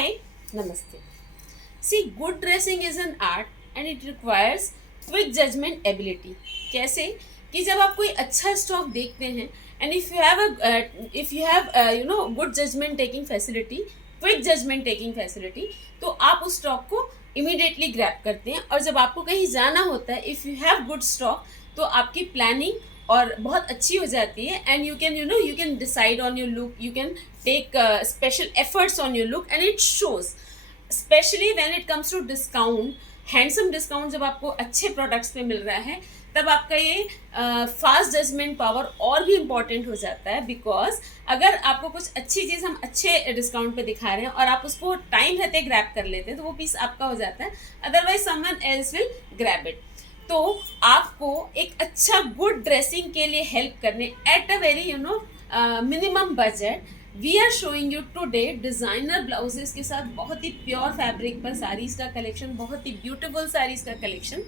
Hi, Namaste. See, good dressing is an art and it requires quick judgment ability. कैसे कि जब आप कोई अच्छा स्टॉक देखते हैं and if you have good judgement taking facility, quick judgement taking facility, तो आप उस स्टॉक को इमीडिएटली ग्रैब करते हैं. और जब आपको कहीं जाना होता है, if you have good stock, तो आपकी प्लानिंग और बहुत अच्छी हो जाती है and you can decide on your look, you can take special efforts on your look and it shows, specially when it comes to discount. Handsome discount जब आपको अच्छे प्रोडक्ट्स पे मिल रहा है, तब आपका ये फास्ट जजमेंट पावर और भी इम्पॉर्टेंट हो जाता है. बिकॉज अगर आपको कुछ अच्छी चीज़ हम अच्छे डिस्काउंट पे दिखा रहे हैं और आप उसको टाइम रहते ग्रैब कर लेते हैं, तो वो पीस आपका हो जाता है, otherwise someone else will grab it. तो आपको एक अच्छा गुड ड्रेसिंग के लिए हेल्प करने at a very minimum budget, we are showing you today designer blouses के साथ बहुत ही प्योर फैब्रिक पर साड़ीज़ का कलेक्शन, बहुत ही ब्यूटीफुल साड़ीज़ का कलेक्शन.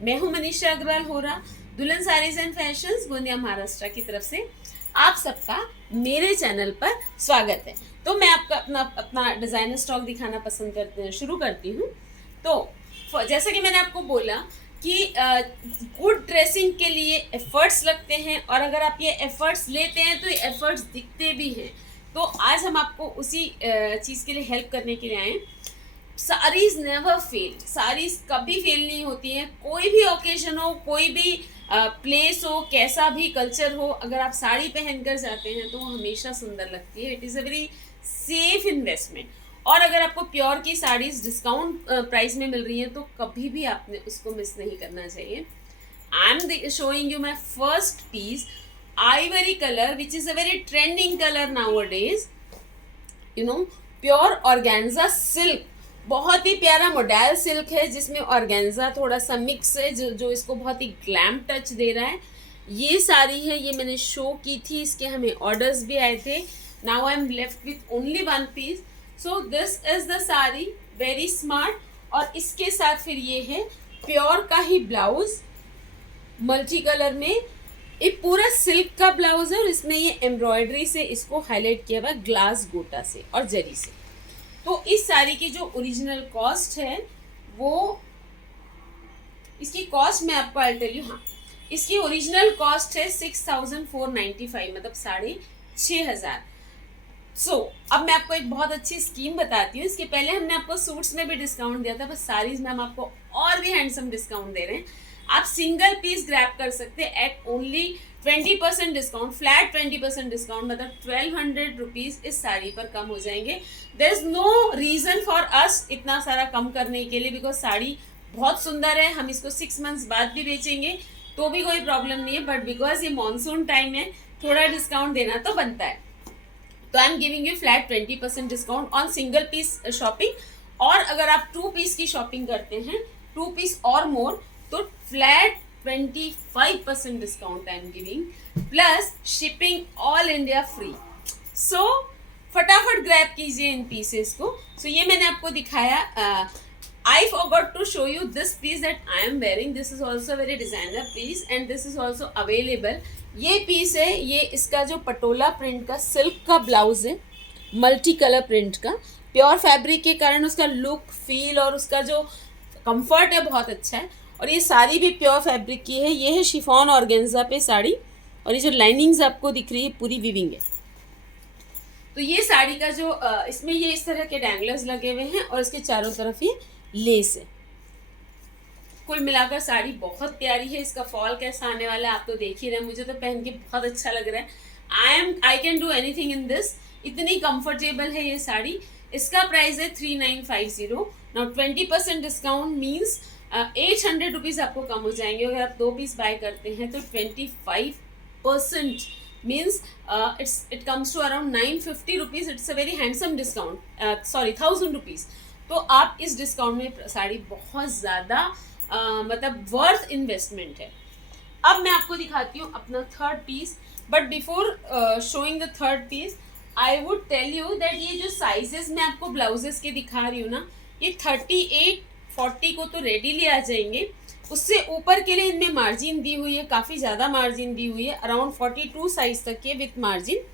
मैं हूँ मनीषा अग्रवाल होरा, दुल्हन साड़ीज़ एंड फैशंस, गोंदिया महाराष्ट्र की तरफ से आप सबका मेरे चैनल पर स्वागत है. तो मैं आपका अपना डिज़ाइनर स्टॉक दिखाना पसंद शुरू करती हूँ. तो जैसा कि मैंने आपको बोला कि गुड ड्रेसिंग के लिए एफर्ट्स लगते हैं, और अगर आप ये एफर्ट्स लेते हैं तो ये एफर्ट्स दिखते भी हैं. तो आज हम आपको उसी चीज़ के लिए हेल्प करने के लिए आए. साड़ीज़ नेवर फेल, साड़ीज़ कभी फेल नहीं होती हैं. कोई भी ओकेजन हो, कोई भी प्लेस हो, कैसा भी कल्चर हो, अगर आप साड़ी पहनकर जाते हैं तो वो हमेशा सुंदर लगती है. It is a very safe investment. और अगर आपको प्योर की साड़ीज़ डिस्काउंट प्राइस में मिल रही हैं, तो कभी भी आपने उसको मिस नहीं करना चाहिए. I am showing you my first piece, ivory color, which is a very trending color nowadays. Pure organza silk, बहुत ही प्यारा मॉडल सिल्क है जिसमें ऑर्गेन्जा थोड़ा सा मिक्स है, जो इसको बहुत ही ग्लैम टच दे रहा है. ये साड़ी है, ये मैंने शो की थी, इसके हमें ऑर्डर्स भी आए थे. Now I am left with only one piece. So this is the sari, very smart. और इसके साथ फिर ये है प्योर का ही ब्लाउज, मल्टी कलर में. ये पूरा सिल्क का ब्लाउज है और इसमें ये एम्ब्रॉयडरी से इसको हाईलाइट किया हुआ है, ग्लास गोटा से और जरी से. तो इस साड़ी की जो ओरिजिनल कॉस्ट है, वो इसकी कॉस्ट मैं आपको आई टेल यू. हाँ, इसकी ओरिजिनल कॉस्ट है 6495, मतलब 6500. सो अब मैं आपको एक बहुत अच्छी स्कीम बताती हूँ. इसके पहले हमने आपको सूट्स में भी डिस्काउंट दिया था, बस साड़ीज में हम आपको और भी हैंडसम डिस्काउंट दे रहे हैं. आप सिंगल पीस ग्रैब कर सकते हैं at only 20% discount, flat 20% discount, मतलब 1200 रुपीज़ इस साड़ी पर कम हो जाएंगे. There is no reason for us इतना सारा कम करने के लिए, बिकॉज साड़ी बहुत सुंदर है. हम इसको 6 मंथ्स बाद भी बेचेंगे तो भी कोई प्रॉब्लम नहीं है, बट बिकॉज ये मानसून टाइम है, थोड़ा डिस्काउंट देना तो बनता है. तो I am giving you flat 20% discount on single piece shopping. और अगर आप 2 पीस की शॉपिंग करते हैं, 2 पीस और मोर, तो flat 25% discount I am giving, plus shipping all India free. So फटाफट ग्रैब कीजिए इन पीसेस को. सो ये मैंने आपको दिखाया. I forgot to show you this piece that I am wearing. This is also very designer piece and this is also available. ये piece है, ये इसका जो पटोला प्रिंट का सिल्क का ब्लाउज है, मल्टी कलर प्रिंट का. प्योर फैब्रिक के कारण उसका लुक, फील और उसका जो कंफर्ट है बहुत अच्छा है. और ये साड़ी भी प्योर फैब्रिक की है. ये है शिफॉन ऑर्गेन्जा पे साड़ी, और ये जो लाइनिंग्स आपको दिख रही है पूरी वीविंग है. तो ये साड़ी का जो इसमें ये इस तरह के डैंगलर्स लगे हुए हैं और इसके चारों तरफ ये लेस है. कुल मिलाकर साड़ी बहुत प्यारी है. इसका फॉल कैसा आने वाला है आप तो देख ही रहे हैं. मुझे तो पहन के बहुत अच्छा लग रहा है. I can do anything in this. इतनी कंफर्टेबल है ये साड़ी. इसका प्राइस है 3950. नाउ 20% डिस्काउंट मीन्स 800 रुपीज़ आपको कम हो जाएंगे. अगर आप 2 पीस बाय करते हैं तो 25% means it comes to around 950 rupees. It's a very handsome discount. 1000 rupees. तो आप इस डिस्काउंट में साड़ी बहुत ज़्यादा मतलब वर्थ इन्वेस्टमेंट है. अब मैं आपको दिखाती हूँ अपना third piece. But before showing the third piece, I would tell you that ये जो साइजेस मैं आपको ब्लाउजेस के दिखा रही हूँ ना, ये 38-40 को तो रेडीली आ जाएंगे. उससे ऊपर के लिए इनमें मार्जिन दी हुई है, काफ़ी ज़्यादा मार्जिन दी हुई है. अराउंड 42 साइज तक के विथ मार्जिन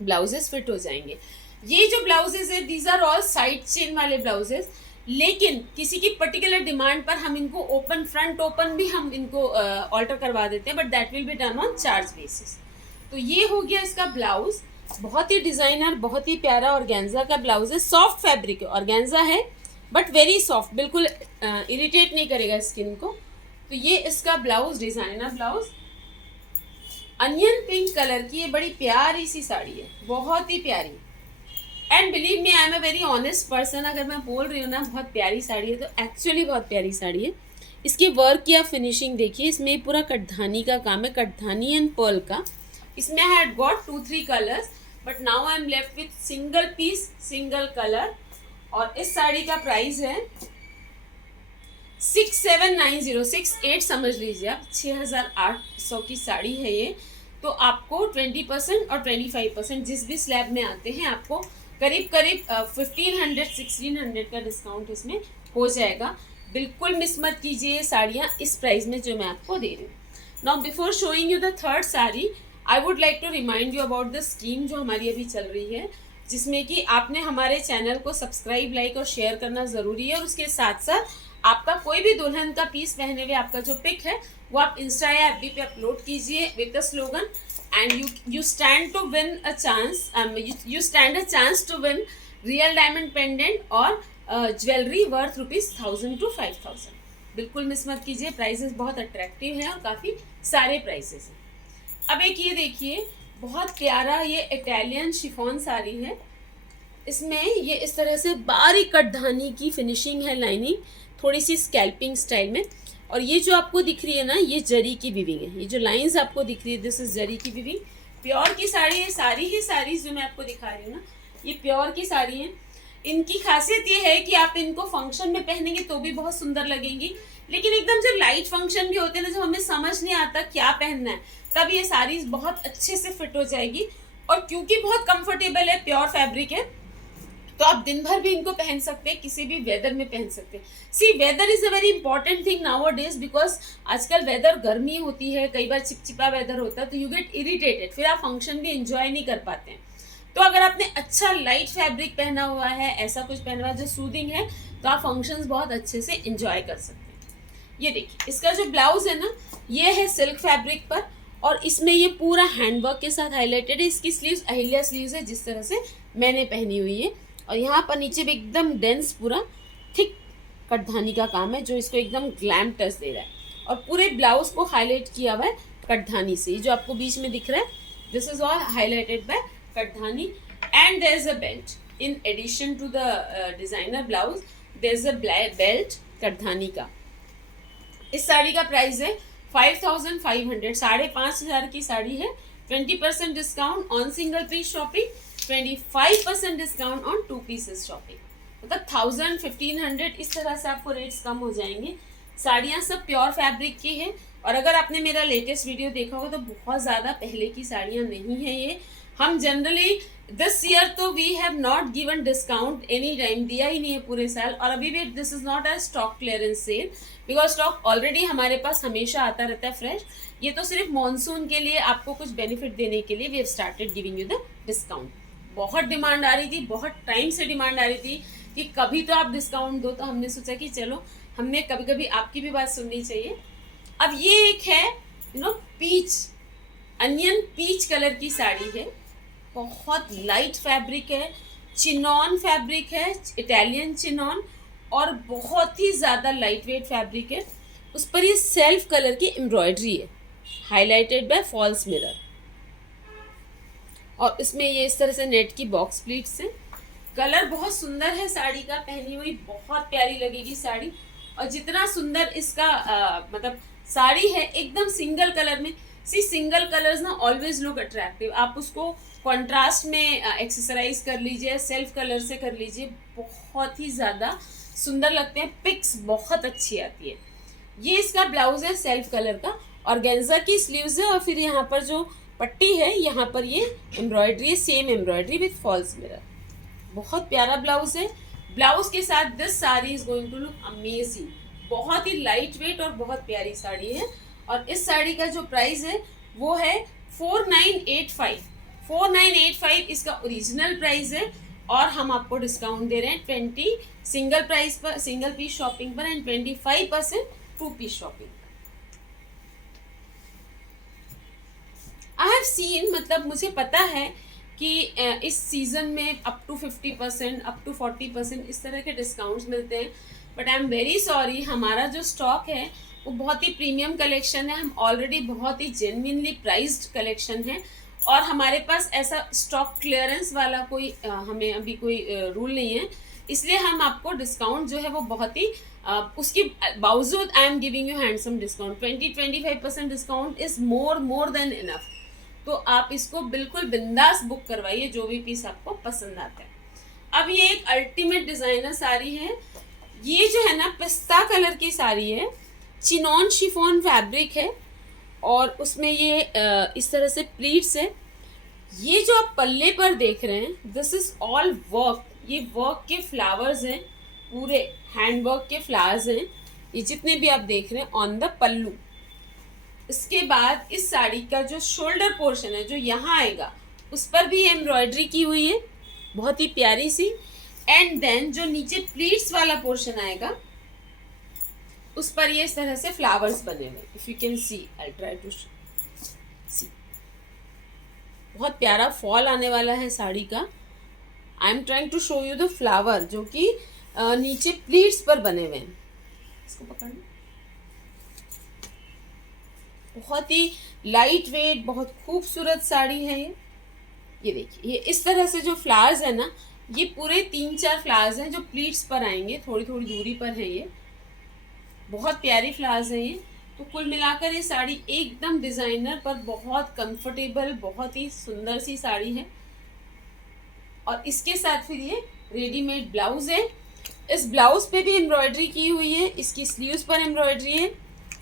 ब्लाउजेस फिट हो जाएंगे. ये जो ब्लाउजेज है these are all side chain वाले ब्लाउजेज, लेकिन किसी की पर्टिकुलर डिमांड पर हम इनको ओपन, फ्रंट ओपन भी हम इनको ऑल्टर करवा देते हैं, but that will be done on charge basis. तो ये हो गया इसका ब्लाउज, बहुत ही डिजाइनर, बहुत ही प्यारा ऑर्गेन्जा का ब्लाउज है, सॉफ्ट फैब्रिक है, ऑर्गेन्जा है बट वेरी सॉफ्ट, बिल्कुल इरिटेट नहीं करेगा स्किन को। तो ये इसका blouse, designer blouse, onion pink colour की, ये बड़ी प्यारी सी साड़ी है, बहुत ही प्यारी। And believe me, I am a very honest person, अगर मैं बोल रही हूँ ना बहुत प्यारी साड़ी है तो एक्चुअली बहुत प्यारी साड़ी है। इसके वर्क की आप फिनिशिंग देखिए, इसमें पूरा कटधानी का काम है, कटधानी एंड पर्ल का। इसमें I had got 2-3 colours, but now I am left with single piece, single colour. और इस साड़ी का प्राइस है 6790, 68 समझ लीजिए आप, 6800 की साड़ी है ये। तो आपको 20% और 25% जिस भी स्लैब में आते हैं आपको करीब करीब 1500-1600 का डिस्काउंट इसमें हो जाएगा। बिल्कुल मिस मत कीजिए ये साड़ियाँ इस प्राइस में जो मैं आपको दे रही हूँ। Now before showing you the third sari, I would like to remind you about the scheme जो हमारी अभी चल रही है, जिसमें कि आपने हमारे चैनल को सब्सक्राइब, लाइक और शेयर करना ज़रूरी है। और उसके साथ साथ आपका कोई भी दुल्हन का पीस पहने हुए आपका जो पिक है वो आप इंस्टा या एफबी पे अपलोड कीजिए with the slogan, and you stand to win a chance, you stand a chance to win real diamond pendant और ज्वेलरी वर्थ ₹1000 to 5000। बिल्कुल मिस मत कीजिए, प्राइसेस बहुत अट्रैक्टिव हैं और काफ़ी सारे प्राइसेस हैं। अब एक ये देखिए, बहुत प्यारा ये इटालियन शिफॉन साड़ी है, इसमें ये इस तरह से बारीक कटधानी की फिनिशिंग है, लाइनिंग थोड़ी सी स्कैल्पिंग स्टाइल में। और ये जो आपको दिख रही है ना, ये जरी की विविंग है, ये जो लाइंस आपको दिख रही है दिस इज जरी की विविंग। प्योर की साड़ी है, सारी ही साड़ीज जो मैं आपको दिखा रही हूँ ना ये प्योर की साड़ी है। इनकी खासियत ये है कि आप इनको फंक्शन में पहनेंगे तो भी बहुत सुंदर लगेंगी, लेकिन एकदम जब लाइट फंक्शन भी होते हैं ना, जब हमें समझ नहीं आता क्या पहनना है, तब ये साड़ीज बहुत अच्छे से फिट हो जाएगी। और क्योंकि बहुत कंफर्टेबल है, प्योर फैब्रिक है, तो आप दिन भर भी इनको पहन सकते हैं, किसी भी वेदर में पहन सकते हैं। See whether is a very important thing now a days, because आजकल वेदर गर्मी होती है, कई बार चिपचिपा वेदर होता है, तो यू गेट इरिटेटेड, फिर आप फंक्शन भी इंजॉय नहीं कर पाते हैं। तो अगर आपने अच्छा लाइट फैब्रिक पहना हुआ है, ऐसा कुछ पहना हुआ है जो सूदिंग है, तो आप फंक्शंस बहुत अच्छे से इंजॉय कर सकते हैं। ये देखिए, इसका जो ब्लाउज है ना, ये है सिल्क फैब्रिक पर, और इसमें ये पूरा हैंडवर्क के साथ हाईलाइटेड है। इसकी स्लीव्स अहिल्या स्लीव्स है, जिस तरह से मैंने पहनी हुई है, और यहाँ पर नीचे भी एकदम डेंस पूरा थिक कटधानी का काम है, जो इसको एकदम ग्लैम टच दे रहा है। और पूरे ब्लाउज को हाईलाइट किया हुआ है कटधानी से, जो आपको बीच में दिख रहा है this is all highlighted by कटधानी। And there is a belt in addition to the designer blouse, there is a belt कटधानी का। इस साड़ी का प्राइस है 5500, 5500 की साड़ी है। 20% discount on single piece shopping, 25% discount on 2 pieces shopping, मतलब 1000-1500 इस तरह से आपको रेट्स कम हो जाएंगे। साड़ियाँ सब प्योर फैब्रिक की है, और अगर आपने मेरा लेटेस्ट वीडियो देखा होगा तो बहुत ज़्यादा पहले की साड़ियाँ नहीं है ये। हम जनरली दिस ईयर तो we have not given discount any time, दिया ही नहीं है पूरे साल। और अभी भी this is not a stock clearance sale, because stock already हमारे पास हमेशा आता रहता है फ्रेश। ये तो सिर्फ मॉनसून के लिए आपको कुछ बेनिफिट देने के लिए we have started giving you the discount. बहुत डिमांड आ रही थी, बहुत टाइम से डिमांड आ रही थी कि कभी तो आप डिस्काउंट दो, तो हमने सोचा कि चलो हमने कभी कभी आपकी भी बात सुननी चाहिए। अब ये एक है पीच, अनियन पीच कलर की साड़ी है, बहुत लाइट फैब्रिक है, चिनॉन फैब्रिक है, इटालियन चिनॉन, और बहुत ही ज़्यादा लाइट वेट फैब्रिक है। उस पर ये सेल्फ कलर की एम्ब्रॉयडरी है, हाईलाइटेड बाय फॉल्स मिरर, और इसमें ये इस तरह से नेट की बॉक्स प्लीट्स हैं। कलर बहुत सुंदर है साड़ी का, पहनी हुई बहुत प्यारी लगेगी साड़ी। और जितना सुंदर इसका मतलब साड़ी है, एकदम सिंगल कलर में। सी सिंगल कलर्स ना ऑलवेज लुक अट्रैक्टिव, आप उसको कॉन्ट्रास्ट में एक्सेसराइज कर लीजिए, सेल्फ कलर से कर लीजिए, बहुत ही ज़्यादा सुंदर लगते हैं, पिक्स बहुत अच्छी आती है। ये इसका ब्लाउज है सेल्फ कलर का, ऑर्गेन्जा की स्लीव्स है, और फिर यहाँ पर जो पट्टी है यहाँ पर ये एम्ब्रॉयडरी है, same embroidery with false mirror. बहुत प्यारा ब्लाउज है। ब्लाउज के साथ this sari is going to look amazing. बहुत ही लाइट वेट और बहुत प्यारी साड़ी है। और इस साड़ी का जो प्राइस है वो है 4985। 4985 इसका ओरिजिनल प्राइस है, और हम आपको डिस्काउंट दे रहे हैं 20 सिंगल प्राइस पर, सिंगल पीस शॉपिंग पर, and 25% 2 piece shopping. I have seen, मतलब मुझे पता है कि इस सीज़न में अप टू 50%, अप टू 40% इस तरह के डिस्काउंट्स मिलते हैं, but I am very sorry, हमारा जो स्टॉक है वो बहुत ही प्रीमियम कलेक्शन है। हम ऑलरेडी बहुत ही जेन्युइनली प्राइस्ड कलेक्शन है, और हमारे पास ऐसा स्टॉक क्लियरेंस वाला कोई हमें अभी कोई रूल नहीं है, इसलिए हम आपको डिस्काउंट जो है वो बहुत ही उसकी बावजूद आई am giving you handsome discount. 20-25% discount is more than enough. तो आप इसको बिल्कुल बिंदास बुक करवाइए जो भी पीस आपको पसंद आता है। अब ये एक अल्टीमेट डिज़ाइनर साड़ी है। ये जो है ना पिस्ता कलर की साड़ी है, चिनॉन शिफॉन फैब्रिक है, और उसमें ये इस तरह से प्लीट्स है। ये जो आप पल्ले पर देख रहे हैं, दिस इज ऑल वर्क। ये वर्क के फ्लावर्स हैं, पूरे हैंड वर्क के फ्लावर्स हैं, ये जितने भी आप देख रहे हैं ऑन द पल्लू। इसके बाद इस साड़ी का जो शोल्डर पोर्शन है जो यहाँ आएगा, उस पर भी एम्ब्रॉयडरी की हुई है, बहुत ही प्यारी सी। एंड देन जो नीचे प्लीट्स वाला पोर्शन आएगा, उस पर ये इस तरह से फ्लावर्स बने हुए। If you can see, I try to see, बहुत प्यारा फॉल आने वाला है साड़ी का। I am trying to show you the flower जो कि नीचे प्लीट्स पर बने हुए हैं। इसको पकड़ना, बहुत ही लाइट वेट, बहुत खूबसूरत साड़ी है ये देखिए, ये इस तरह से जो फ्लावर्स है ना, ये पूरे 3-4 फ्लावर्स हैं जो प्लीट्स पर आएंगे, थोड़ी थोड़ी दूरी पर है ये, बहुत प्यारी फ्लावर्स हैं ये। तो कुल मिलाकर ये साड़ी एकदम डिज़ाइनर पर बहुत कंफर्टेबल, बहुत ही सुंदर सी साड़ी है। और इसके साथ फिर ये रेडीमेड ब्लाउज है। इस ब्लाउज पे भी एम्ब्रॉयडरी की हुई है, इसकी स्लीव्स पर एम्ब्रॉयडरी है।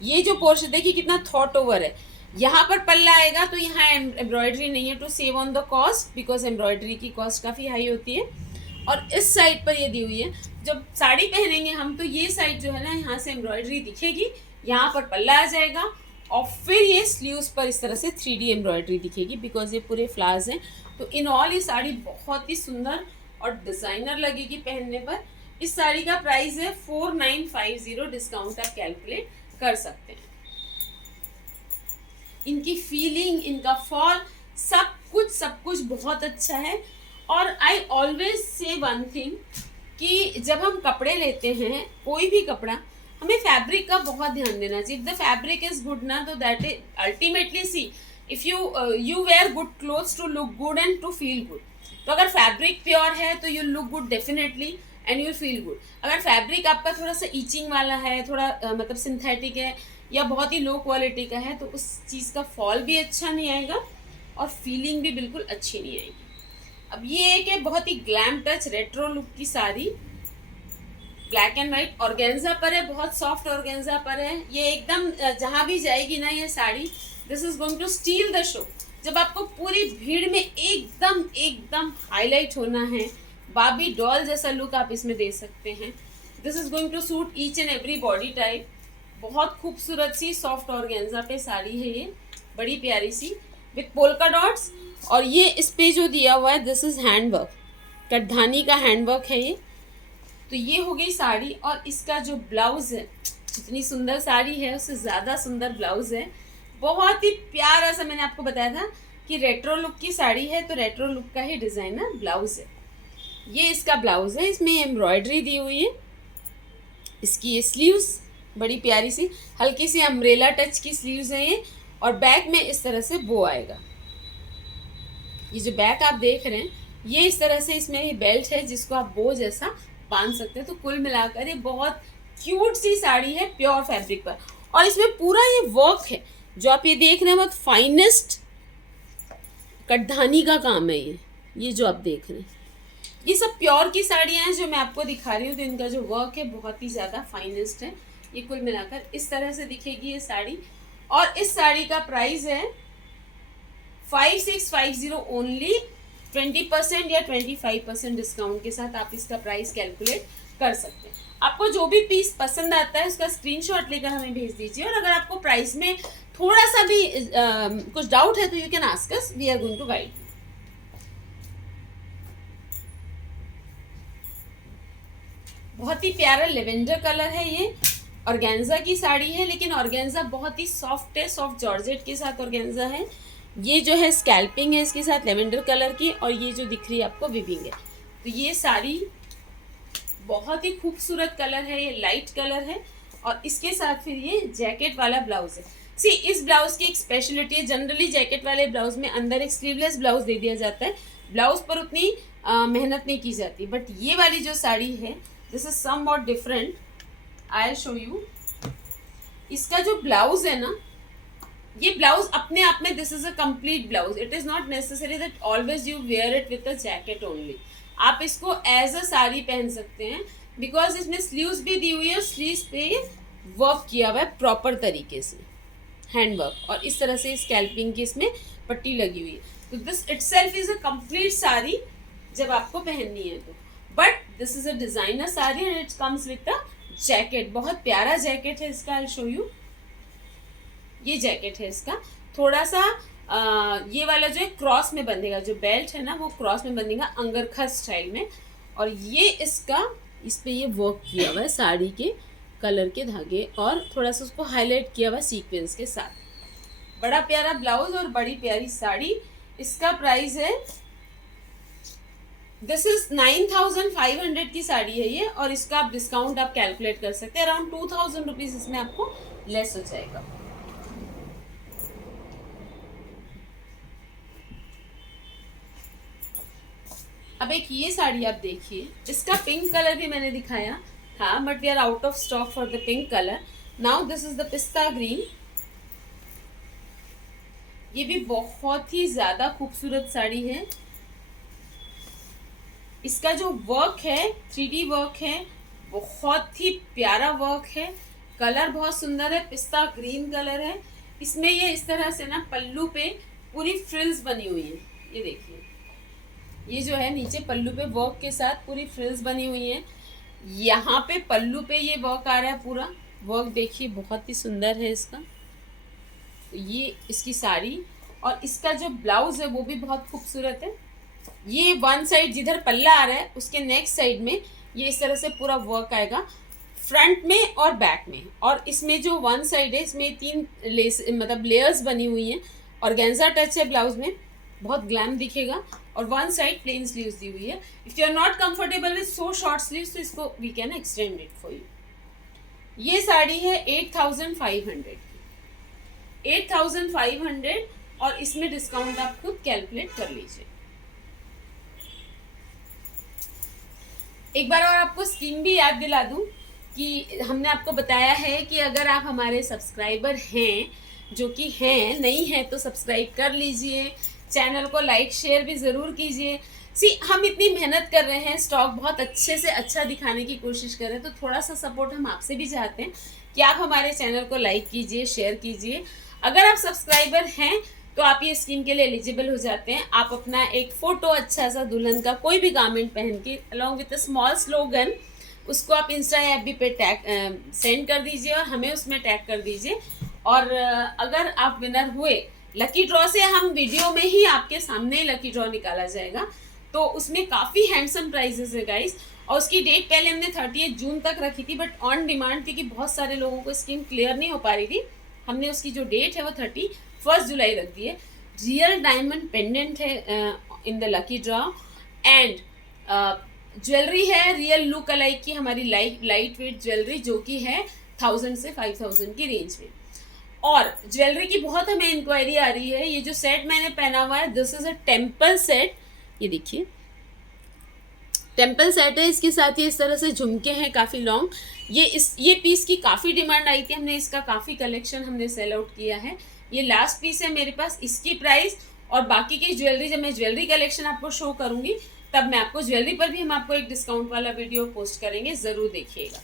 ये जो पोर्शन देखिए कितना थॉट ओवर है, यहाँ पर पल्ला आएगा तो यहाँ एम्ब्रॉयडरी नहीं है, to save on the cost, because embroidery की कॉस्ट काफ़ी हाई होती है। और इस साइड पर ये दी हुई है, जब साड़ी पहनेंगे हम तो ये साइड जो है ना, यहाँ से एम्ब्रॉयडरी दिखेगी, यहाँ पर पल्ला आ जाएगा, और फिर ये स्लीव्स पर इस तरह से 3D एम्ब्रॉयडरी दिखेगी, बिकॉज ये पूरे फ्लावर्स हैं। तो इन ऑल ये साड़ी बहुत ही सुंदर और डिज़ाइनर लगेगी पहनने पर। इस साड़ी का प्राइस है 4950, डिस्काउंट आप कैलकुलेट कर सकते हैं। इनकी फीलिंग, इनका फॉल, सब कुछ बहुत अच्छा है। और I always say one thing कि जब हम कपड़े लेते हैं, कोई भी कपड़ा, हमें फैब्रिक का बहुत ध्यान देना चाहिए। If the fabric is good ना, तो that is ultimately, see if you wear good clothes to look good and to feel good. तो अगर फैब्रिक प्योर है तो you look good definitely and you feel good. अगर fabric आपका थोड़ा सा ईचिंग वाला है, थोड़ा मतलब सिंथेटिक है या बहुत ही लो क्वालिटी का है, तो उस चीज़ का फॉल भी अच्छा नहीं आएगा और फीलिंग भी बिल्कुल अच्छी नहीं आएगी। अब ये एक है बहुत ही ग्लैम टच रेट्रो लुक की sari, black and white, organza पर है, बहुत सॉफ्ट ऑर्गेन्जा पर है। ये एकदम जहाँ भी जाएगी ना ये sari, this is going to steal the show. जब आपको पूरी भीड़ में एकदम हाईलाइट होना है, बाबी डॉल जैसा लुक आप इसमें दे सकते हैं। This is going to suit each and every body type. बहुत खूबसूरत सी सॉफ्ट ऑर्गेन्जा पे साड़ी है ये, बड़ी प्यारी सी, विथ पोल्का डॉट्स। और ये इस पे जो दिया हुआ है, दिस इज हैंडवर्क, कटधानी का हैंडवर्क है ये। तो ये हो गई साड़ी। और इसका जो ब्लाउज है, जितनी सुंदर साड़ी है उससे ज़्यादा सुंदर ब्लाउज है, बहुत ही प्यारा सा। मैंने आपको बताया था कि रेट्रो लुक की साड़ी है, तो रेट्रो लुक का ही डिज़ाइनर ब्लाउज है। ये इसका ब्लाउज है, इसमें एम्ब्रॉयडरी दी हुई है। इसकी ये स्लीव्स बड़ी प्यारी सी, हल्की सी अम्ब्रेला टच की स्लीव्स हैं ये, और बैक में इस तरह से बो आएगा। ये जो बैक आप देख रहे हैं, ये इस तरह से इसमें ये बेल्ट है जिसको आप बो जैसा बांध सकते हैं। तो कुल मिलाकर ये बहुत क्यूट सी साड़ी है प्योर फैब्रिक पर। और इसमें पूरा ये वर्क है जो आप ये देख रहे हैं, बहुत फाइनेस्ट कटधानी का काम है ये जो आप देख रहे हैं, ये सब प्योर की साड़ियाँ हैं जो मैं आपको दिखा रही हूँ। तो इनका जो वर्क है बहुत ही ज़्यादा फाइनेस्ट है। ये कुल मिलाकर इस तरह से दिखेगी ये साड़ी। और इस साड़ी का प्राइस है 5650 ओनली। 20% या 25% डिस्काउंट के साथ आप इसका प्राइस कैलकुलेट कर सकते हैं। आपको जो भी पीस पसंद आता है उसका स्क्रीनशॉट लेकर हमें भेज दीजिए। और अगर आपको प्राइस में थोड़ा सा भी कुछ डाउट है तो you can ask us, we are going to guide you. बहुत ही प्यारा लेवेंडर कलर है ये। ऑर्गेन्जा की साड़ी है, लेकिन ऑर्गेन्जा बहुत ही सॉफ्ट है, सॉफ्ट जॉर्जेट के साथ ऑर्गेन्जा है। ये जो है स्कैल्पिंग है इसके साथ लेवेंडर कलर की, और ये जो दिख रही है आपको विविंग है। तो ये साड़ी बहुत ही खूबसूरत कलर है, ये लाइट कलर है, और इसके साथ फिर ये जैकेट वाला ब्लाउज है। सी, इस ब्लाउज की एक स्पेशलिटी है, जनरली जैकेट वाले ब्लाउज में अंदर एक स्लीवलेस ब्लाउज दे दिया जाता है, ब्लाउज पर उतनी मेहनत नहीं की जाती। बट ये वाली जो साड़ी है this is somewhat different, I will show you. इसका जो ब्लाउज है ना, ये ब्लाउज अपने आप में this is a complete blouse. It is not necessary that always you wear it with a jacket only. आप इसको एज अ साड़ी पहन सकते हैं, बिकॉज इसमें स्लीव्स भी दी हुई है, स्लीव्स पे वर्क किया हुआ है प्रॉपर तरीके से, हैंड वर्क, और इस तरह से स्कैल्पिंग की इसमें पट्टी लगी हुई है। तो this itself is a complete sari जब आपको पहननी है तो। But this is a designer sari and it comes with a jacket. बहुत प्यारा जैकेट है इसका, आई विल शो यू। ये जैकेट है इसका, थोड़ा सा ये वाला जो है क्रॉस में बंधेगा, जो बेल्ट है ना वो क्रॉस में बंधेगा अंगरखा स्टाइल में, और ये इसका इस पे ये वर्क किया हुआ है साड़ी के कलर के धागे, और थोड़ा सा उसको हाईलाइट किया हुआ सीक्वेंस के साथ। बड़ा प्यारा ब्लाउज और बड़ी प्यारी साड़ी। इसका प्राइस है, दिस इज 9500 की साड़ी है ये, और इसका आप डिस्काउंट आप कैलकुलेट कर सकते हैं, अराउंड 2000 रुपीज इसमें आपको लेस हो जाएगा। अब एक ये साड़ी आप देखिए, इसका पिंक कलर भी मैंने दिखाया था, but we are out of stock for the pink colour. Now this is the pista green. ये भी बहुत ही ज्यादा खूबसूरत साड़ी है। इसका जो वर्क है 3D वर्क है, बहुत ही प्यारा वर्क है, कलर बहुत सुंदर है, पिस्ता ग्रीन कलर है। इसमें ये इस तरह से ना पल्लू पे पूरी फ्रिल्स बनी हुई है, ये देखिए, ये जो है नीचे पल्लू पे वर्क के साथ पूरी फ्रिल्स बनी हुई है। यहाँ पे पल्लू पे ये वर्क आ रहा है, पूरा वर्क देखिए बहुत ही सुंदर है इसका। ये इसकी साड़ी, और इसका जो ब्लाउज है वो भी बहुत खूबसूरत है। ये वन साइड जिधर पल्ला आ रहा है उसके नेक्स्ट साइड में ये इस तरह से पूरा वर्क आएगा, फ्रंट में और बैक में। और इसमें जो वन साइड है इसमें 3 मतलब लेयर्स बनी हुई हैं, ऑर्गेन्जा टच है ब्लाउज में, बहुत ग्लैम दिखेगा, और वन साइड प्लेन स्लीव्स दी हुई है। If you are not comfortable with so short sleeves तो इसको we can extend it for you. ये साड़ी है 8500 की, 8500, और इसमें डिस्काउंट आप खुद कैलकुलेट कर लीजिए। एक बार और आपको स्कीम भी याद दिला दूं कि हमने आपको बताया है कि अगर आप हमारे सब्सक्राइबर हैं, जो कि हैं, नहीं है तो सब्सक्राइब कर लीजिए, चैनल को लाइक शेयर भी ज़रूर कीजिए। सी, हम इतनी मेहनत कर रहे हैं, स्टॉक बहुत अच्छे से अच्छा दिखाने की कोशिश कर रहे हैं, तो थोड़ा सा सपोर्ट हम आपसे भी चाहते हैं कि आप हमारे चैनल को लाइक कीजिए, शेयर कीजिए। अगर आप सब्सक्राइबर हैं तो आप ये स्कीम के लिए एलिजिबल हो जाते हैं। आप अपना एक फ़ोटो अच्छा सा दुल्हन का कोई भी गारमेंट पहन के along with a small slogan उसको आप इंस्टा या FB पे टैग सेंड कर दीजिए और हमें उसमें टैग कर दीजिए। और अगर आप विनर हुए, लकी ड्रॉ से हम वीडियो में ही आपके सामने ही लकी ड्रॉ निकाला जाएगा, तो उसमें काफ़ी हैंडसम प्राइजेस है गाइस। और उसकी डेट पहले हमने 30 जून तक रखी थी, बट ऑन डिमांड थी कि बहुत सारे लोगों को स्कीम क्लियर नहीं हो पा रही थी, हमने उसकी जो डेट है वो 31 जुलाई रख दी है। रियल डायमंड पेंडेंट है in the lucky draw, and jewellery है रियल लुक अलाइक की, हमारी लाइट वेट ज्वेलरी, जो कि है 1000 से 5000 की रेंज में। और ज्वेलरी की बहुत हमें इंक्वायरी आ रही है। ये जो सेट मैंने पहना हुआ है this is a temple set, ये देखिए टेम्पल सेट है, इसके साथ ये इस तरह से झुमके हैं काफ़ी लॉन्ग। ये पीस की काफ़ी डिमांड आई थी, हमने इसका काफ़ी कलेक्शन हमने सेल आउट किया है। ये लास्ट पीस है मेरे पास। इसकी प्राइस और बाकी की ज्वेलरी, जब मैं ज्वेलरी कलेक्शन आपको शो करूंगी तब मैं आपको ज्वेलरी पर भी हम आपको एक डिस्काउंट वाला वीडियो पोस्ट करेंगे, ज़रूर देखिएगा।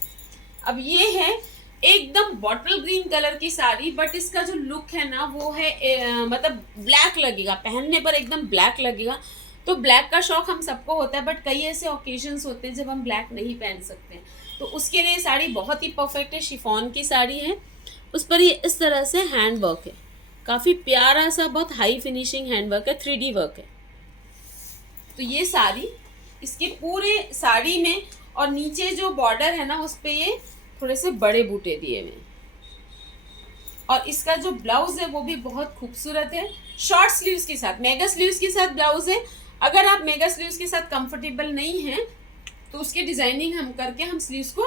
अब ये है एकदम बॉटल ग्रीन कलर की साड़ी, बट इसका जो लुक है ना वो है मतलब ब्लैक लगेगा, पहनने पर एकदम ब्लैक लगेगा। तो ब्लैक का शौक हम सबको होता है, बट कई ऐसे ओकेजन्स होते हैं जब हम ब्लैक नहीं पहन सकते, तो उसके लिए साड़ी बहुत ही परफेक्ट है। शिफॉन की साड़ी है, उस पर ये इस तरह से हैंड वर्क है, काफ़ी प्यारा सा, बहुत हाई फिनिशिंग हैंड वर्क है, 3D वर्क है। तो ये साड़ी, इसके पूरे साड़ी में और नीचे जो बॉर्डर है ना उस पे ये थोड़े से बड़े बूटे दिए हुए हैं। और इसका जो ब्लाउज है वो भी बहुत खूबसूरत है, शॉर्ट स्लीव्स के साथ, मेगा स्लीव्स के साथ ब्लाउज है। अगर आप मेगा स्लीव्स के साथ कंफर्टेबल नहीं हैं तो उसकी डिजाइनिंग हम करके हम स्लीव्स को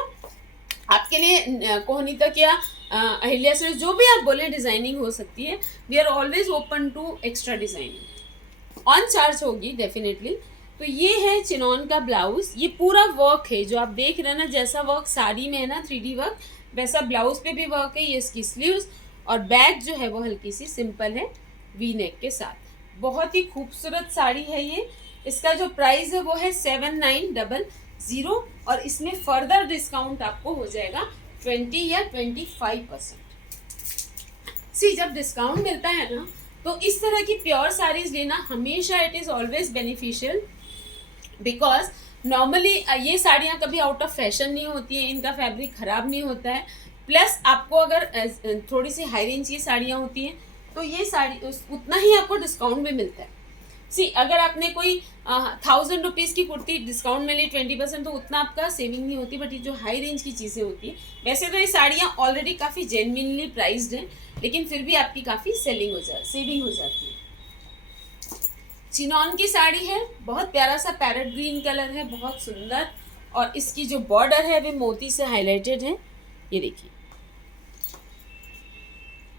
आपके लिए कोहनी तक या अहिल्या से जो भी आप बोले डिजाइनिंग हो सकती है। We are always open to extra designing, on charge होगी डेफिनेटली। तो ये है चिनॉन का ब्लाउज, ये पूरा वर्क है जो आप देख रहे हैं ना, जैसा वर्क साड़ी में है ना 3D वर्क, वैसा ब्लाउज पे भी वर्क है। ये इसकी स्लीव्स और बैक जो है वो हल्की सी सिंपल है वी नेक के साथ। बहुत ही खूबसूरत साड़ी है ये। इसका जो प्राइस है वो है 7900 और इसमें फर्दर डिस्काउंट आपको हो जाएगा 20 या 25%। सी जब डिस्काउंट मिलता है ना तो इस तरह की प्योर साड़ीज लेना हमेशा it is always beneficial, because normally ये साड़ियाँ कभी आउट ऑफ फैशन नहीं होती हैं, इनका फैब्रिक ख़राब नहीं होता है। प्लस आपको अगर थोड़ी सी हाई रेंज की साड़ियाँ होती हैं तो ये साड़ी उतना ही आपको डिस्काउंट में मिलता है। सी अगर आपने कोई 1000 रुपीज़ की कुर्ती डिस्काउंट में ली 20%, तो उतना आपका सेविंग नहीं होती। बट ये जो हाई रेंज की चीज़ें होती हैं, वैसे तो ये साड़ियाँ ऑलरेडी काफ़ी जेन्युइनली प्राइस्ड हैं, लेकिन फिर भी आपकी काफ़ी सेविंग हो जाती है। चिनॉन की साड़ी है, बहुत प्यारा सा पैरेट ग्रीन कलर है, बहुत सुंदर। और इसकी जो बॉर्डर है वो मोती से हाईलाइटेड है, ये देखिए।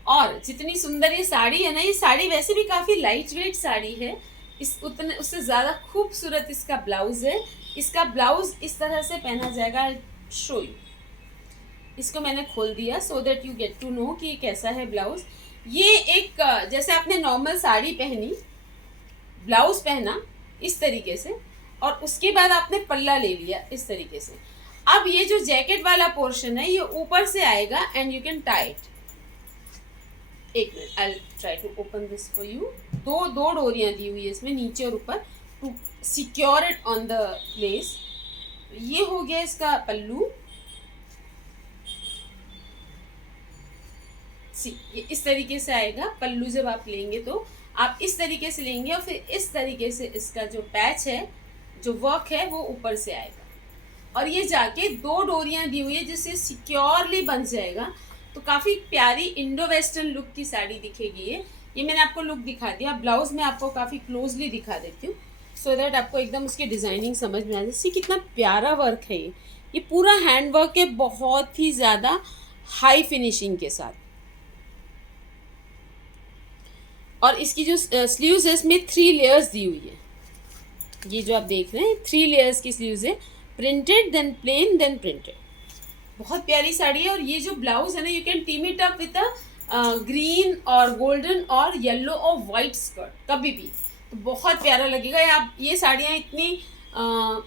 और जितनी सुंदर ये साड़ी है ना, ये साड़ी वैसे भी काफ़ी लाइट वेट साड़ी है, उससे ज़्यादा खूबसूरत इसका ब्लाउज है। इसका ब्लाउज इस तरह से पहना जाएगा, शो यू। इसको मैंने खोल दिया so that you get to know कि कैसा है ब्लाउज। ये एक जैसे आपने नॉर्मल साड़ी पहनी, ब्लाउज पहना इस तरीके से, और उसके बाद आपने पल्ला ले लिया इस तरीके से। अब ये जो जैकेट वाला पोर्शन है ये ऊपर से आएगा and you can tie it. एक minute, I try to open this for you. दो डोरियां दी हुई है इसमें, नीचे और ऊपर, to secure it on the place. ये हो गया इसका पल्लू। ये इस तरीके से आएगा पल्लू। जब आप लेंगे तो आप इस तरीके से लेंगे और फिर इस तरीके से इसका जो पैच है, जो वर्क है, वो ऊपर से आएगा और ये जाके 2 डोरियां दी हुई है जिससे सिक्योरली बन जाएगा। तो काफ़ी प्यारी इंडो वेस्टर्न लुक की साड़ी दिखेगी ये मैंने आपको लुक दिखा दिया। ब्लाउज में आपको काफ़ी क्लोजली दिखा देती हूँ सो दैट आपको एकदम उसकी डिज़ाइनिंग समझ में आ जाए। सी कितना प्यारा वर्क है ये पूरा हैंड वर्क है, बहुत ही ज़्यादा हाई फिनिशिंग के साथ। और इसकी जो स्लीव्स है इसमें 3 लेयर्स दी हुई है। ये जो आप देख रहे हैं 3 लेयर्स की स्लीव्स है, printed then plain then printed. बहुत प्यारी साड़ी है। और ये जो ब्लाउज है ना, you can team it up with a green और गोल्डन और येलो और वाइट स्कर्ट कभी भी, तो बहुत प्यारा लगेगा। आप ये साड़ियाँ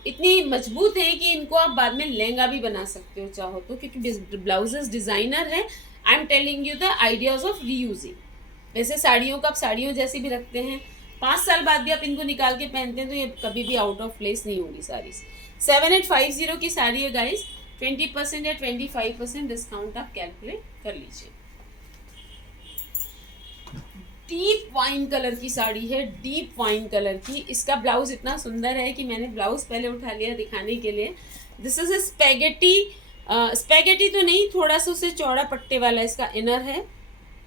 इतनी मजबूत हैं कि इनको आप बाद में लहंगा भी बना सकते हो चाहो तो, क्योंकि ब्लाउजेस डिज़ाइनर है। I am telling you the ideas of reusing. वैसे साड़ियों का आप साड़ियों जैसी भी रखते हैं, 5 साल बाद भी आप इनको निकाल के पहनते हैं तो ये कभी भी आउट ऑफ प्लेस नहीं होगी साड़ी। 7850 की साड़ी है गाइस, 20% या 25% डिस्काउंट आप कैलकुलेट कर लीजिए। डीप वाइन कलर की साड़ी है, डीप वाइन कलर की। इसका ब्लाउज इतना सुंदर है कि मैंने ब्लाउज पहले उठा लिया दिखाने के लिए। दिस इज स्पेगेटी तो नहीं, थोड़ा सा उससे चौड़ा पट्टे वाला इसका इनर है,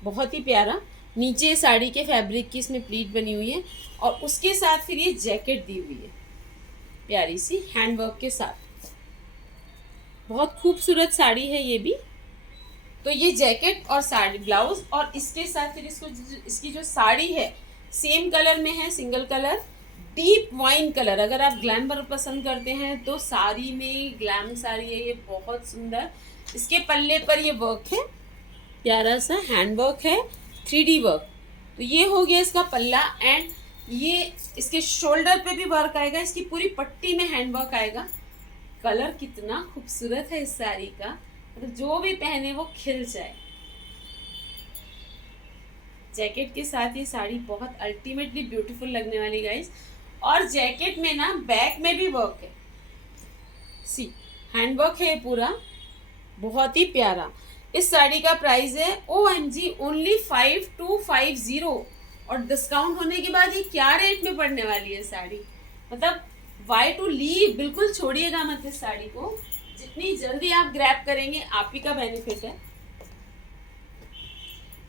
बहुत ही प्यारा। नीचे साड़ी के फैब्रिक की इसमें प्लीट बनी हुई है और उसके साथ फिर ये जैकेट दी हुई है प्यारी सी हैंडवर्क के साथ। बहुत खूबसूरत साड़ी है ये भी। तो ये जैकेट और साड़ी ब्लाउज, और इसके साथ फिर इसकी जो साड़ी है सेम कलर में है, single colour, deep wine colour. अगर आप ग्लैमर पसंद करते हैं तो साड़ी में ग्लैम साड़ी है ये, बहुत सुंदर। इसके पल्ले पर ये वर्क है, प्यारा सा हैंड वर्क है, 3D वर्क। तो ये हो गया इसका पल्ला। एंड ये इसके शोल्डर पे भी वर्क आएगा, इसकी पूरी पट्टी में हैंड वर्क आएगा। कलर कितना खूबसूरत है इस साड़ी का, मतलब जो भी पहने वो खिल जाए। जैकेट के साथ ये साड़ी बहुत अल्टीमेटली ब्यूटीफुल लगने वाली गाइस। और जैकेट में ना बैक में भी वर्क है, सी हैंड वर्क है पूरा, बहुत ही प्यारा। इस साड़ी का प्राइस है OMG ओनली 5250 और डिस्काउंट होने के बाद ये क्या रेट में पड़ने वाली है साड़ी, मतलब वाई टू लीव, बिल्कुल छोड़िएगा मत इस साड़ी को। जितनी जल्दी आप ग्रैब करेंगे आप ही का बेनिफिट है।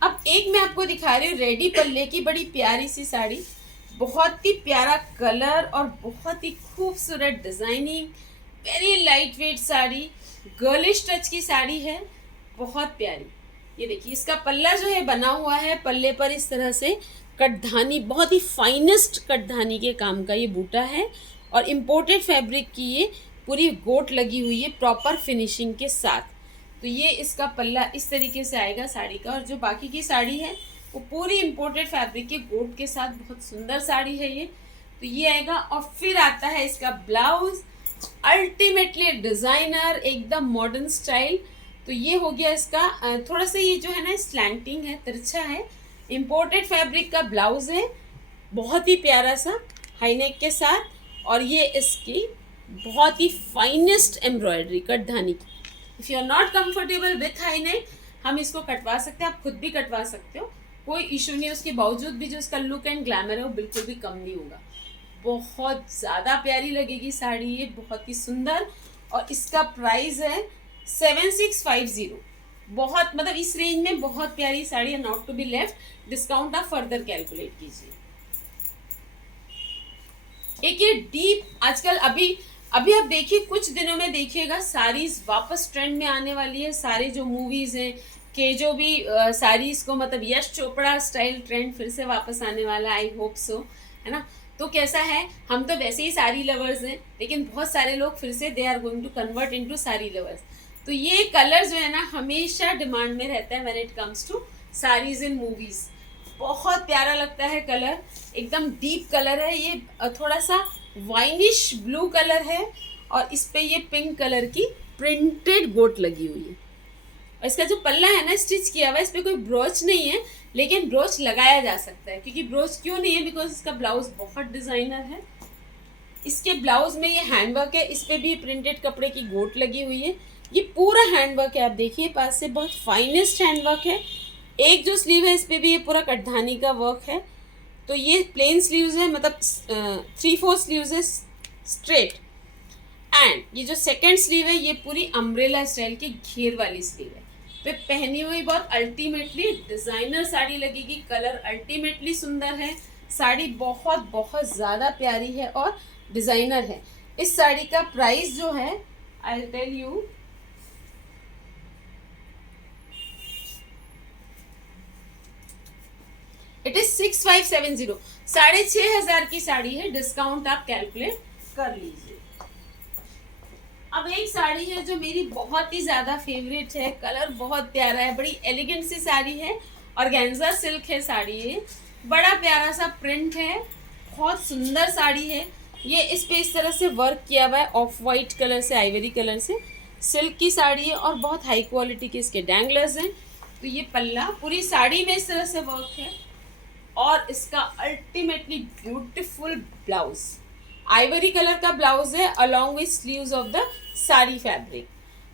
अब एक मैं आपको दिखा रही हूँ रेडी पल्ले की बड़ी प्यारी सी साड़ी, बहुत ही प्यारा कलर और बहुत ही खूबसूरत designing, very light weight sari, girlish touch की साड़ी है, बहुत प्यारी। ये देखिए इसका पल्ला जो है बना हुआ है, पल्ले पर इस तरह से कटधानी, बहुत ही फाइनेस्ट कटधानी के काम का ये बूटा है और इम्पोर्टेड फैब्रिक की ये पूरी गोट लगी हुई है प्रॉपर फिनिशिंग के साथ। तो ये इसका पल्ला इस तरीके से आएगा साड़ी का, और जो बाकी की साड़ी है वो पूरी इम्पोर्टेड फैब्रिक के गोट के साथ, बहुत सुंदर साड़ी है ये। तो ये आएगा और फिर आता है इसका ब्लाउज, अल्टीमेटली डिजाइनर, एकदम मॉडर्न स्टाइल। तो ये हो गया इसका थोड़ा सा ये जो है ना स्लैंटिंग है, तिरछा है, इम्पोर्टेड फैब्रिक का ब्लाउज है, बहुत ही प्यारा सा हाई नेक के साथ, और ये इसकी बहुत ही फाइनेस्ट एम्ब्रॉयडरी कटधानी की। If you are not comfortable with high neck, हम इसको कटवा सकते हैं, आप खुद भी कटवा सकते हो, कोई इशू नहीं है। उसके बावजूद भी जो इसका लुक एंड ग्लैमर है वो बिल्कुल भी कम नहीं होगा। बहुत ज़्यादा प्यारी लगेगी साड़ी ये, बहुत ही सुंदर। और इसका प्राइस है 7650। बहुत मतलब इस रेंज में बहुत प्यारी साड़ी है, not to be left. Discount आप फर्दर कैलकुलेट कीजिए। एक ये डीप आजकल अभी आप देखिए कुछ दिनों में देखिएगा साड़ीज वापस ट्रेंड में आने वाली है। सारे जो मूवीज हैं के जो भी साड़ीज को मतलब यश चोपड़ा स्टाइल ट्रेंड फिर से वापस आने वाला है, आई होप सो, है ना। तो कैसा है, हम तो वैसे ही साड़ी लवर्स हैं, लेकिन बहुत सारे लोग फिर से they are going to convert into sari lovers. तो ये कलर जो है ना हमेशा डिमांड में रहता है when it comes to saris in movies. बहुत प्यारा लगता है कलर, एकदम डीप कलर है ये, थोड़ा सा वाइनिश ब्लू कलर है, और इस पे ये पिंक कलर की प्रिंटेड गोट लगी हुई है। और इसका जो पल्ला है ना स्टिच किया हुआ है, इस पे कोई ब्रोच नहीं है, लेकिन ब्रोच लगाया जा सकता है। क्योंकि ब्रोच क्यों नहीं है, बिकॉज इसका ब्लाउज बहुत डिजाइनर है। इसके ब्लाउज में ये हैंडवर्क है, इस पे भी प्रिंटेड कपड़े की गोट लगी हुई है। ये पूरा हैंडवर्क है, आप देखिए पास से, बहुत फाइनेस्ट हैंडवर्क है। एक जो स्लीव है इस पे भी ये पूरा कटधानी का वर्क है। तो ये प्लेन स्लीव्स है, मतलब 3/4 स्लीव्स है स्ट्रेट, एंड ये जो सेकंड स्लीव है ये पूरी अम्ब्रेला स्टाइल की घेर वाली स्लीव है। तो पहनी हुई बहुत अल्टीमेटली डिजाइनर साड़ी लगेगी, कलर अल्टीमेटली सुंदर है, साड़ी बहुत बहुत ज़्यादा प्यारी है और डिज़ाइनर है। इस साड़ी का प्राइस जो है I will tell you, it is 6570, 6500 की साड़ी है। डिस्काउंट आप कैलकुलेट कर लीजिए। अब एक साड़ी है जो मेरी बहुत ही ज़्यादा फेवरेट है, कलर बहुत प्यारा है, बड़ी एलिगेंट सी साड़ी है, ऑर्गेन्जा सिल्क है साड़ी ये, बड़ा प्यारा सा प्रिंट है, बहुत सुंदर साड़ी है ये। इस पे इस तरह से वर्क किया हुआ है, ऑफ वाइट कलर से, आइवरी कलर से, सिल्क की साड़ी है और बहुत हाई क्वालिटी के इसके डैंगलर्स हैं। तो ये पल्ला, पूरी साड़ी में इस तरह से वर्क है, और इसका ultimately beautiful blouse, Ivory colour का ब्लाउज है along with sleeves of the sari fabric.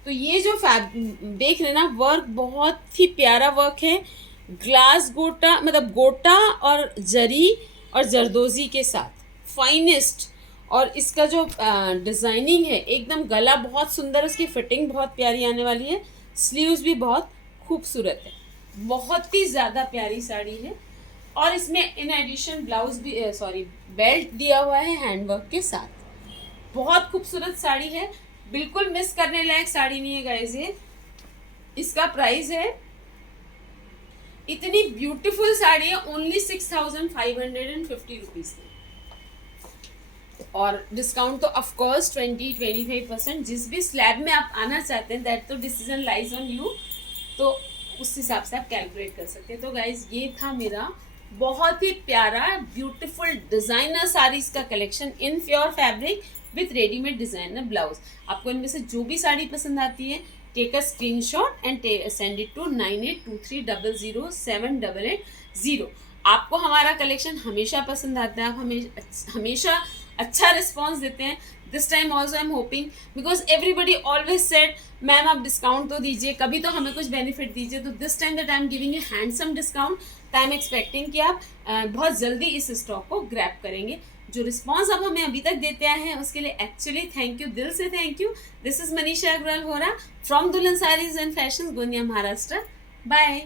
तो ये जो देख रहे ना वर्क, बहुत ही प्यारा वर्क है, ग्लास गोटा मतलब गोटा और जरी और जरदोजी के साथ, फाइनेस्ट। और इसका जो डिज़ाइनिंग है एकदम, गला बहुत सुंदर, उसकी फिटिंग बहुत प्यारी आने वाली है, स्लीव्स भी बहुत खूबसूरत है, बहुत ही ज़्यादा प्यारी साड़ी है। और इसमें इन एडिशन ब्लाउज भी बेल्ट दिया हुआ है हैंडवर्क के साथ। बहुत खूबसूरत साड़ी है, बिल्कुल मिस करने लायक साड़ी नहीं है गाइस ये। इसका प्राइस है, इतनी ब्यूटीफुल साड़ी है, ओनली 6550 रुपीज़ की, और डिस्काउंट तो ऑफकोर्स 20-25%। जिस भी स्लैब में आप आना चाहते हैं, दैट तो डिसीजन लाइज ऑन यू, तो उस हिसाब से आप कैलकुलेट कर सकते हैं। तो गाइज ये था मेरा बहुत ही प्यारा ब्यूटीफुल डिज़ाइनर साड़ीज का collection in pure fabric with readymade designer blouse. आपको इनमें से जो भी साड़ी पसंद आती है, take a screenshot and send it to 9823007880। आपको हमारा कलेक्शन हमेशा पसंद आता है, आप हमेशा अच्छा रिस्पॉन्स देते हैं। This time also I am hoping, because everybody always said ma'am आप डिस्काउंट तो दीजिए, कभी तो हमें कुछ बेनिफिट दीजिए। तो this time that I am giving you handsome discount, तो आई एम एक्सपेक्टिंग कि आप बहुत जल्दी इस स्टॉक को ग्रैब करेंगे। जो रिस्पॉन्स आप हमें अभी तक देते आए हैं उसके लिए एक्चुअली थैंक यू, दिल से thank you. This is Manisha Agarwal Hora from Dulhan Sarees and Fashion, Gondia, Maharashtra. Bye.